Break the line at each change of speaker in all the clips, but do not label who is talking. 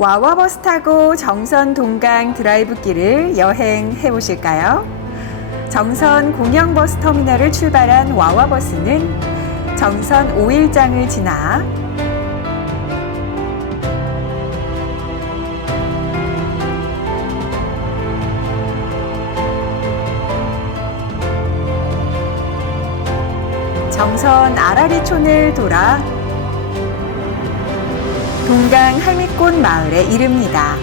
와와버스 타고 정선 동강 드라이브길을 여행해 보실까요? 정선 공영버스 터미널을 출발한 와와버스는 정선 5일장을 지나 정선 아라리촌을 돌아 동강 할미꽃 마을에 이릅니다.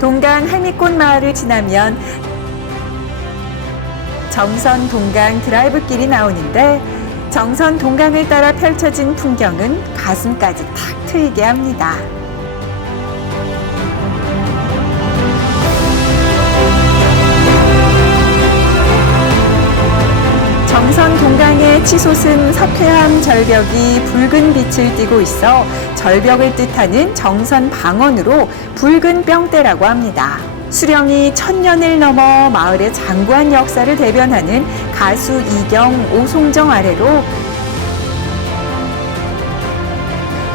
동강 할미꽃 마을을 지나면 정선 동강 드라이브길이 나오는데 정선 동강을 따라 펼쳐진 풍경은 가슴까지 탁 트이게 합니다. 치솟은 석회암 절벽이 붉은 빛을 띠고 있어 절벽을 뜻하는 정선 방언으로 붉은 뿅대라고 합니다. 수령이 천년을 넘어 마을의 장구한 역사를 대변하는 가수 이경, 오송정 아래로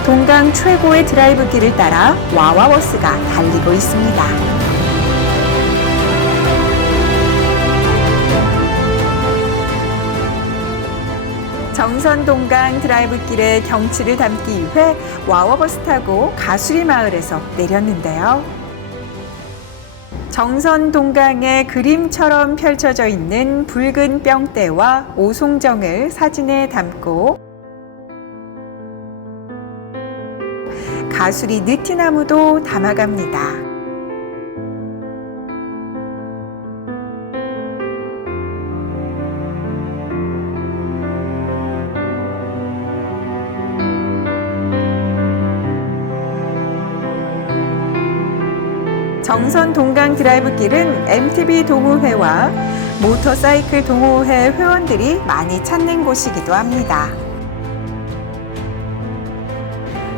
동강 최고의 드라이브 길을 따라 와와버스가 달리고 있습니다. 정선 동강 드라이브길의 경치를 담기 위해 와와버스 타고 가수리 마을에서 내렸는데요. 정선 동강의 그림처럼 펼쳐져 있는 붉은 뿅대와 오송정을 사진에 담고 가수리 느티나무도 담아갑니다. 정선 동강 드라이브길은 MTB 동호회와 모터사이클 동호회 회원들이 많이 찾는 곳이기도 합니다.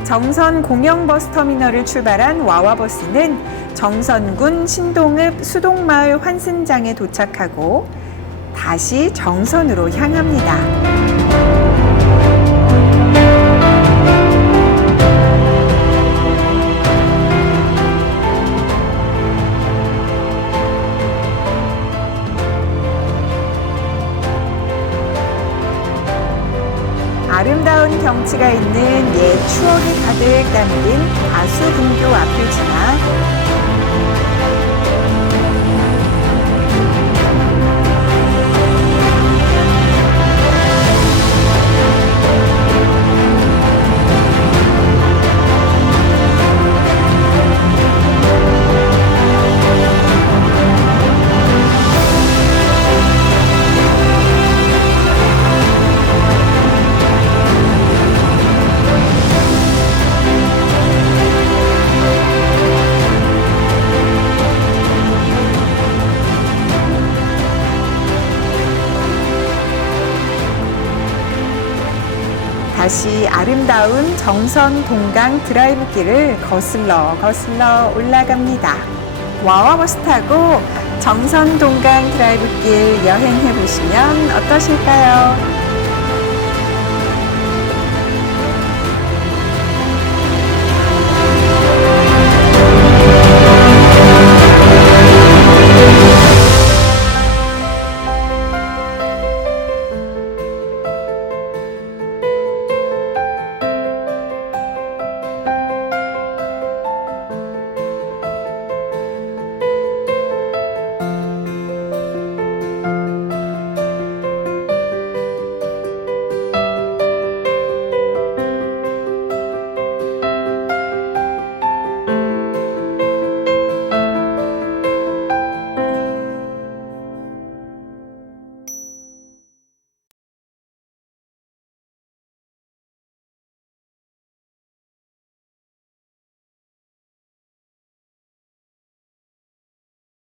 정선 공영버스 터미널을 출발한 와와버스는 정선군 신동읍 수동마을 환승장에 도착하고 다시 정선으로 향합니다. 아름다운 경치가 있는 옛 추억이 가득 담긴 가수 분교 앞을 지나 다시 아름다운 정선 동강 드라이브길을 거슬러 거슬러 올라갑니다. 와와버스 타고 정선 동강 드라이브길 여행해 보시면 어떠실까요?